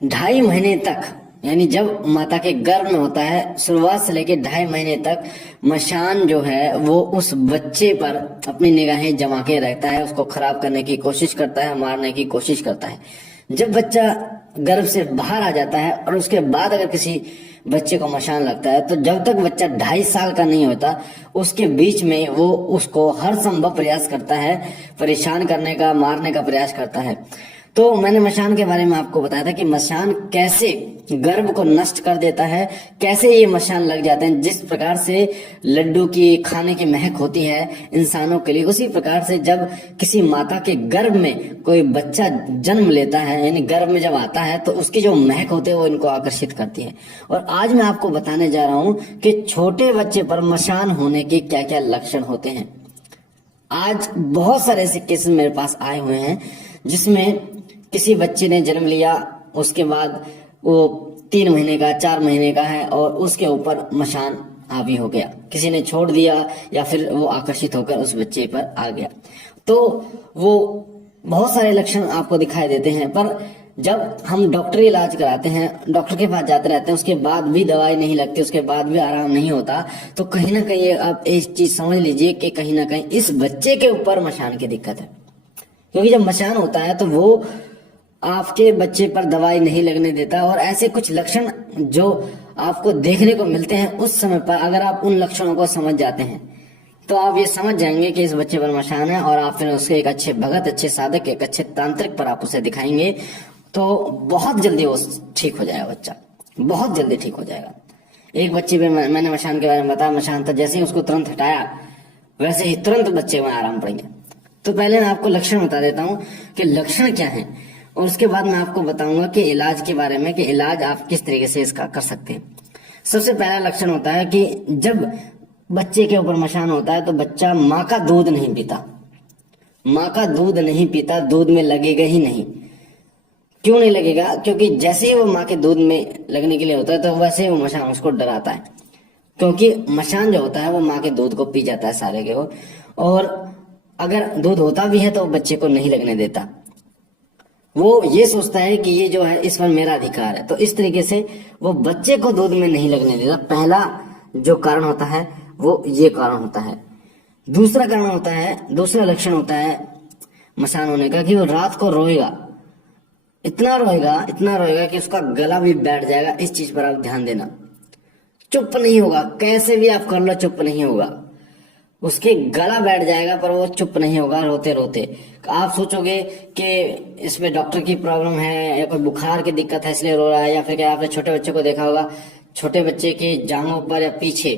2.5 महीने तक, यानी जब माता के गर्भ में होता है, शुरुआत से लेकर 2.5 महीने तक मशान जो है वो उस बच्चे पर अपनी निगाहें जमा के रखता है, उसको खराब करने की कोशिश करता है, मारने की कोशिश करता है। जब बच्चा गर्भ से बाहर आ जाता है और उसके बाद अगर किसी बच्चे को मशान लगता है, तो जब तक बच्चा 2.5 साल का नहीं होता उसके बीच में वो उसको हर संभव प्रयास करता है, परेशान करने का, मारने का प्रयास करता है। तो मैंने मशान के बारे में आपको बताया था कि मशान कैसे गर्भ को नष्ट कर देता है, कैसे ये मशान लग जाते हैं। जिस प्रकार से लड्डू की खाने की महक होती है इंसानों के लिए, उसी प्रकार से जब किसी माता के गर्भ में कोई बच्चा जन्म लेता है, यानी गर्भ में जब आता है, तो उसकी जो महक होती है वो इनको आकर्षित करती है। और आज मैं आपको बताने जा रहा हूं कि छोटे बच्चे पर मशान होने के क्या क्या लक्षण होते हैं। आज बहुत सारे ऐसे केसेस मेरे पास आए हुए हैं जिसमें किसी बच्चे ने जन्म लिया, उसके बाद वो 3 महीने का, 4 महीने का है और उसके ऊपर मशान हावी हो गया, किसी ने छोड़ दिया या फिर वो आकर्षित होकर उस बच्चे पर आ गया। तो वो बहुत सारे लक्षण आपको दिखाई देते हैं। पर जब हम डॉक्टरी इलाज कराते हैं, डॉक्टर के पास जाते रहते हैं, उसके बाद भी दवाई नहीं लगती, उसके बाद भी आराम नहीं होता, तो कहीं ना कहीं आप एक चीज समझ लीजिए कि कहीं ना कहीं इस बच्चे के ऊपर मशान की दिक्कत है। क्योंकि जब मशान होता है तो वो आपके बच्चे पर दवाई नहीं लगने देता, और ऐसे कुछ लक्षण जो आपको देखने को मिलते हैं उस समय पर अगर आप उन लक्षणों को समझ जाते हैं तो आप ये समझ जाएंगे कि इस बच्चे पर मशान है, और आप फिर उसके एक अच्छे भगत, अच्छे साधक, एक अच्छे तांत्रिक पर आप उसे दिखाएंगे तो बहुत जल्दी वो ठीक हो जाएगा, बच्चा बहुत जल्दी ठीक हो जाएगा। एक बच्चे पे मैंने मशान के बारे में बताया, मशान था, जैसे ही उसको तुरंत हटाया वैसे ही तुरंत बच्चे में आराम पड़ गया। तो पहले मैं आपको लक्षण बता देता हूँ कि लक्षण क्या है, और उसके बाद मैं आपको बताऊंगा कि इलाज के बारे में, कि इलाज आप किस तरीके से इसका कर सकते हैं। सबसे पहला लक्षण होता है कि जब बच्चे के ऊपर मशान होता है तो बच्चा माँ का दूध नहीं पीता, माँ का दूध नहीं पीता, दूध में लगेगा ही नहीं। क्यों नहीं लगेगा? क्योंकि जैसे ही वो माँ के दूध में लगने के लिए होता है तो वैसे ही वो मशान उसको डराता है, क्योंकि मशान जो होता है वो माँ के दूध को पी जाता है सारे के वो, और अगर दूध होता भी है तो बच्चे को नहीं लगने देता। वो ये सोचता है कि ये जो है इस पर मेरा अधिकार है, तो इस तरीके से वो बच्चे को दूध में नहीं लगने देता। पहला जो कारण होता है वो ये कारण होता है। दूसरा कारण होता है, दूसरा लक्षण होता है मशान होने का, कि वो रात को रोएगा, इतना रोएगा, इतना रोएगा कि उसका गला भी बैठ जाएगा। इस चीज पर आप ध्यान देना, चुप नहीं होगा, कैसे भी आप कर लो चुप नहीं होगा, उसके गला बैठ जाएगा पर वो चुप नहीं होगा रोते रोते। आप सोचोगे कि इसमें डॉक्टर की प्रॉब्लम है या कोई बुखार की दिक्कत है इसलिए रो रहा है, या फिर क्या आपने छोटे बच्चे को देखा होगा, छोटे बच्चे की जांघों पर या पीछे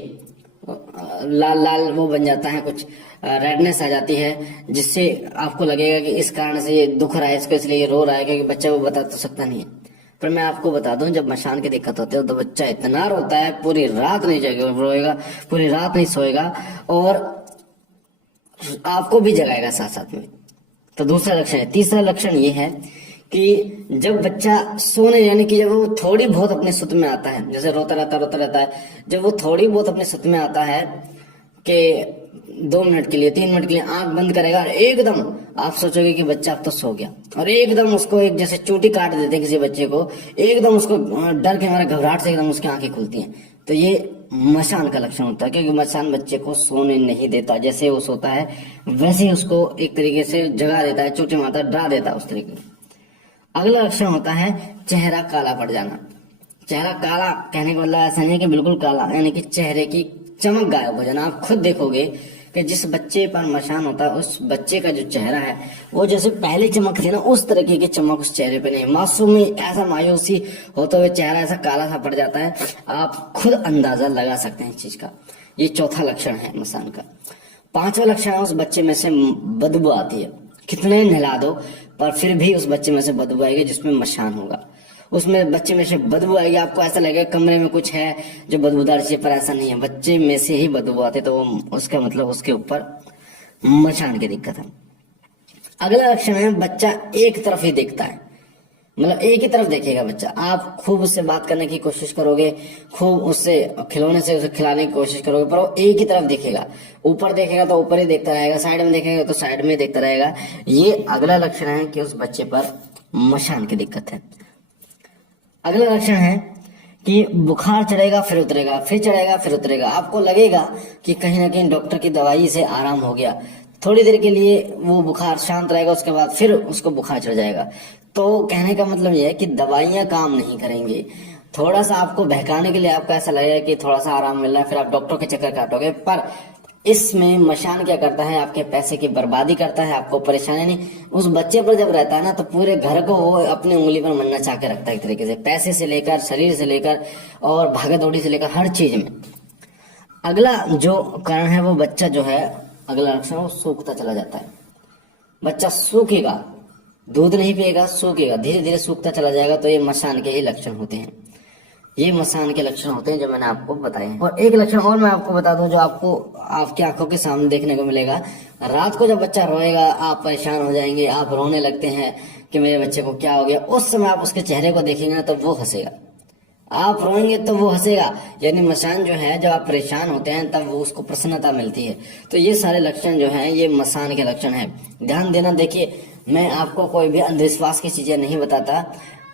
लाल लाल वो बन जाता है, कुछ रेडनेस आ जाती है, जिससे आपको लगेगा कि इस कारण से ये दुख रहा है इसको, इसलिए ये रो रहा है, क्योंकि बच्चा वो बता तो सकता नहीं है। पर मैं आपको बता दूं, जब मशान की दिक्कत होती है तो बच्चा इतना रोता है, पूरी रात नहीं जगेगा, रोएगा, पूरी रात नहीं सोएगा और आपको भी जगाएगा साथ साथ में। तो दूसरा लक्षण है। तीसरा लक्षण ये है कि जब बच्चा सोने, यानी कि जब वो थोड़ी बहुत अपने सुत में आता है, जैसे रोता रहता है, जब वो थोड़ी बहुत अपने सुत में आता है कि 2 मिनट के लिए, 3 मिनट के लिए आंख बंद करेगा और एकदम आप सोचोगे कि बच्चा अब तो सो गया, और एकदम उसको एक जैसे चोटी काट देते हैं किसी बच्चे को, एकदम उसको डर के हमारे घबराहट से एकदम उसकी आंखें खुलती हैं, तो ये मशान का लक्षण होता है। क्योंकि मशान बच्चे को सोने नहीं देता, जैसे वो सोता है वैसे ही उसको एक तरीके से जगा देता है, चोटी मारता, डरा देता है उस तरीके। अगला लक्षण होता है चेहरा काला पड़ जाना। चेहरा काला कहने का मतलब ऐसा नहीं है कि बिल्कुल काला, यानी कि चेहरे की चमक गायब हो जाना। आप खुद देखोगे कि जिस बच्चे पर मशान होता है उस बच्चे का जो चेहरा है वो जैसे पहले चमक थी ना, उस तरीके की चमक उस चेहरे पे नहीं, मासूमी, ऐसा मायूसी होते हुए चेहरा ऐसा काला सा पड़ जाता है। आप खुद अंदाजा लगा सकते हैं इस चीज का। ये चौथा लक्षण है मशान का। पांचवा लक्षण है उस बच्चे में से बदबू आती है। कितने नहला दो पर फिर भी उस बच्चे में से बदबू आएगी जिसमें मशान होगा, उसमें बच्चे में से बदबू आएगी। आपको ऐसा लगेगा कमरे में कुछ है जो बदबूदार चीज, पर ऐसा नहीं है, बच्चे में से ही बदबू आते, तो उसका मतलब उसके ऊपर मशान की दिक्कत है। अगला लक्षण है बच्चा एक तरफ ही देखता है, मतलब एक ही तरफ देखेगा बच्चा। आप खूब उससे बात करने की कोशिश करोगे, खूब उससे खिलौने से उसे खिलाने की कोशिश करोगे, पर वो एक ही तरफ देखेगा। ऊपर देखेगा तो ऊपर ही देखता रहेगा, साइड में देखेगा तो साइड में देखता रहेगा। ये अगला लक्षण है कि उस बच्चे पर मशान की दिक्कत है। अगला लक्षण है कि बुखार चढ़ेगा फिर उतरेगा, फिर चढ़ेगा फिर उतरेगा। आपको लगेगा कि कहीं ना कहीं डॉक्टर की दवाई से आराम हो गया, थोड़ी देर के लिए वो बुखार शांत रहेगा, उसके बाद फिर उसको बुखार चढ़ जाएगा। तो कहने का मतलब यह है कि दवाइयां काम नहीं करेंगी। थोड़ा सा आपको बहकाने के लिए आपको ऐसा लगेगा कि थोड़ा सा आराम मिल रहा है, फिर आप डॉक्टर के चक्कर काटोगे, पर इसमें मशान क्या करता है, आपके पैसे की बर्बादी करता है, आपको परेशानी नहीं। उस बच्चे पर जब रहता है ना, तो पूरे घर को वो अपनी उंगली पर मन्ना चाह के रखता है, एक तरीके से पैसे से लेकर, शरीर से लेकर और भागा दौड़ी से लेकर हर चीज में। अगला जो कारण है वो बच्चा जो है, अगला लक्षण वो सूखता चला जाता है। बच्चा सूखेगा, दूध नहीं पिएगा, सूखेगा, धीरे धीरे सूखता चला जाएगा। तो ये मसान के ही लक्षण होते हैं, ये मसान के लक्षण होते हैं जो मैंने आपको बताए हैं। और एक लक्षण और मैं आपको बता दूं जो आपको आपकी आंखों के सामने देखने को मिलेगा। रात को जब बच्चा रोएगा, आप परेशान हो जाएंगे, आप रोने लगते हैं कि मेरे बच्चे को क्या हो गया। उस समय आप उसके चेहरे को देखेंगे ना, तो वो हंसेगा। आप रोएंगे तो वो हंसेगा। यानी मसान जो है, जब आप परेशान होते हैं तब वो उसको प्रसन्नता मिलती है। तो ये सारे लक्षण जो हैं ये मसान के लक्षण हैं। ध्यान देना। देखिए, मैं आपको कोई भी अंधविश्वास की चीजें नहीं बताता।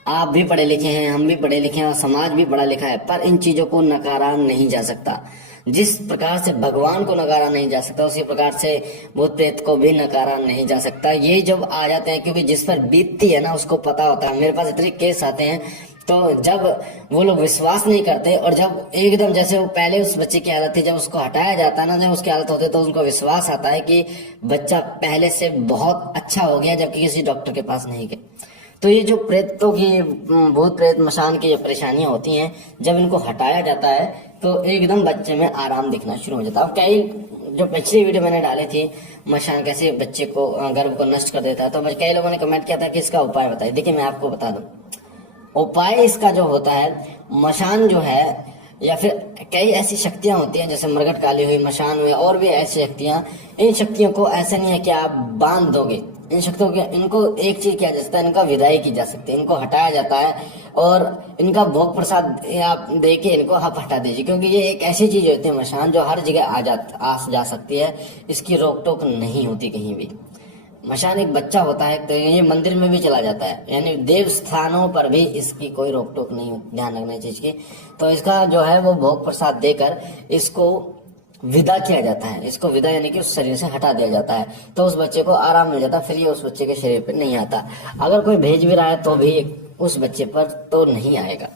आप भी पढ़े लिखे हैं, हम भी पढ़े लिखे हैं और समाज भी पढ़ा लिखा है, पर इन चीजों को नकारा नहीं जा सकता। जिस प्रकार से भगवान को नकारा नहीं जा सकता, उसी प्रकार से भूत प्रेत को भी नकारा नहीं जा सकता। ये जब आ जाते हैं, क्योंकि जिस पर बीतती है ना उसको पता होता है। मेरे पास इतने केस आते हैं, तो जब वो लोग विश्वास नहीं करते और जब एकदम जैसे वो पहले उस बच्चे की हालत थी, जब उसको हटाया जाता है ना, जब उसकी हालत होती है, तो उनको विश्वास आता है कि बच्चा पहले से बहुत अच्छा हो गया, जबकि किसी डॉक्टर के पास नहीं गए। तो ये जो प्रेतों की, भूत प्रेत मशान की जो परेशानियां होती हैं, जब इनको हटाया जाता है तो एकदम बच्चे में आराम दिखना शुरू हो जाता है। अब कई जो पिछली वीडियो मैंने डाली थी, मशान कैसे बच्चे को, गर्भ को नष्ट कर देता है, तो कई लोगों ने कमेंट किया था कि इसका उपाय बताइए। देखिए, मैं आपको बता दूं, उपाय इसका जो होता है, मशान जो है या फिर कई ऐसी शक्तियां होती हैं, जैसे मरघट काली हुई, मशान हुई, और भी ऐसी शक्तियां। इन शक्तियों को ऐसा नहीं है कि आप बांध दोगे। इन शक्तियों के, इनको एक चीज किया जा सकता है, इनका विदाई की जा सकती है, इनको हटाया जाता है और इनका भोग प्रसाद आप दे के इनको आप हटा दीजिए। क्योंकि ये एक ऐसी चीज होती है मशान, जो हर जगह आ जा सकती है, इसकी रोक टोक नहीं होती कहीं भी। मशान एक बच्चा होता है, तो ये मंदिर में भी चला जाता है, यानी देव स्थानों पर भी इसकी कोई रोक टोक नहीं होती, ध्यान रखना चीज की। तो इसका जो है वो भोग प्रसाद देकर इसको विदा किया जाता है। इसको विदा यानी कि उस शरीर से हटा दिया जाता है, तो उस बच्चे को आराम मिल जाता है, फिर ये उस बच्चे के शरीर पर नहीं आता। अगर कोई भेज भी रहा है तो भी उस बच्चे पर तो नहीं आएगा।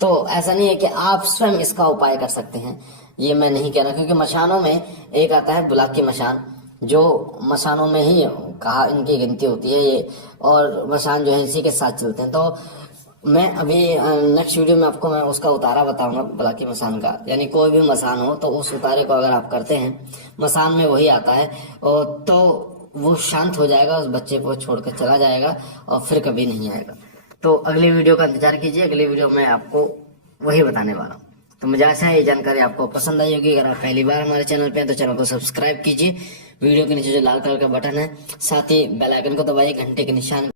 तो ऐसा नहीं है कि आप स्वयं इसका उपाय कर सकते हैं, ये मैं नहीं कह रहा। क्योंकि मशानों में एक आता है बुलाकी मशान, जो मशानों में ही कहा इनकी गिनती होती है ये, और मशान जो है इसी के साथ चलते हैं। तो मैं अभी नेक्स्ट वीडियो में आपको मैं उसका उतारा बताऊंगा बुलाकी मशान का। यानी कोई भी मशान हो तो उस उतारे को अगर आप करते हैं, मशान में वही आता है, और तो वो शांत हो जाएगा, उस बच्चे को छोड़कर चला जाएगा और फिर कभी नहीं आएगा। तो अगली वीडियो का इंतजार कीजिए, अगली वीडियो में आपको वही बताने वाला हूँ। तो मुझे आशा है ये जानकारी आपको पसंद आई होगी। अगर आप पहली बार हमारे चैनल पे हैं तो चैनल को सब्सक्राइब कीजिए, वीडियो के नीचे जो लाल कलर का बटन है, साथ ही बेल आइकन को दबाइए, घंटे के निशान